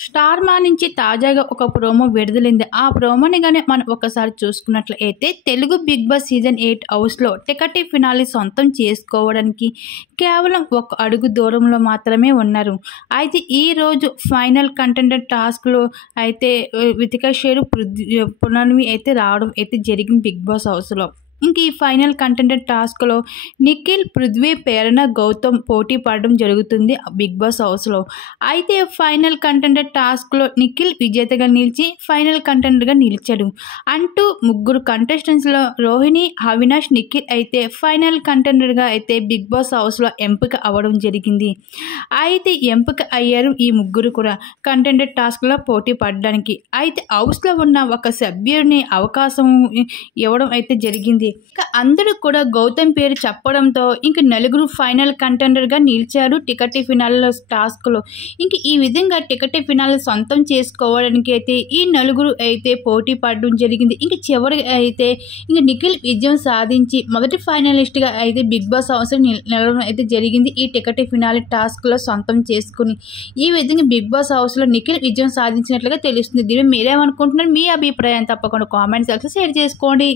Star మా నుంచి తాజాగా ఒక ప్రోమో విడుదలైంది. ఆ ప్రోమోని గాని మనం ఒకసారి చూసుకున్నట్లయితే తెలుగు బిగ్ బాస్ సీజన్ 8 హౌస్‌లో టికెట్ ఫినాలే సొంతం చేసుకోవడానికి కేవలం ఒక అడుగు దూరంలో మాత్రమే ఉన్నారు. అయితే ఈరోజు ఫైనల్ కంటెండెంట్ టాస్క్‌లో అయితే వితికా షేరు పునర్నవి అయితే రావడం అయితే జరిగింది బిగ్ బాస్ హౌస్‌లో. ఇంక ఈ ఫైనల్ కంటెండెంట్ టాస్క్‌లో నిఖిల్, పృథ్వీ, ప్రేరణ, గౌతమ్ పోటీ పడడం జరుగుతుంది బిగ్ బాస్ హౌస్‌లో. అయితే ఫైనల్ కంటెండెంట్ టాస్క్‌లో నిఖిల్ విజేతగా నిలిచి ఫైనల్ కంటెండర్‌గా నిలిచాడు. అంటూ ముగ్గురు కంటెస్టెంట్స్‌లో రోహిణి, అవినాష్, నిఖిల్ అయితే ఫైనల్ కంటెండర్‌గా అయితే బిగ్ బాస్ హౌస్‌లో ఎంపిక అవ్వడం జరిగింది. అయితే ఎంపిక అయ్యారు ఈ ముగ్గురు కూడా కంటెండెంట్ టాస్క్‌లో పోటీ పడడానికి. అయితే హౌస్‌లో ఉన్న ఒక సభ్యుడిని అవకాశం ఇవ్వడం అయితే జరిగింది. ఇక అందరూ కూడా గౌతమ్ పేరు చెప్పడంతో ఇంక నలుగురు ఫైనల్ కంటెండర్‌గా నిలిచారు టికెట్ ఫినాలే టాస్క్‌లో. ఇంక ఈ విధంగా టికెట్ ఫినాలే సొంతం చేసుకోవడానికి అయితే ఈ నలుగురు అయితే పోటీ పడడం జరిగింది. ఇంక చివరికి అయితే ఇంక నిఖిల్ విజయం సాధించి మొదటి ఫైనలిస్ట్‌గా అయితే బిగ్ బాస్ హౌస్‌లో నిలవడం అయితే జరిగింది. ఈ టికెట్ ఫినాలే టాస్క్‌లో సొంతం చేసుకుని ఈ విధంగా బిగ్ బాస్ హౌస్‌లో నిఖిల్ విజయం సాధించినట్లుగా తెలుస్తుంది. దీనిపై మీరేమనుకుంటున్నారు? మీ అభిప్రాయం తప్పకుండా కామెంట్ సెక్షన్‌లో షేర్ చేసుకోండి.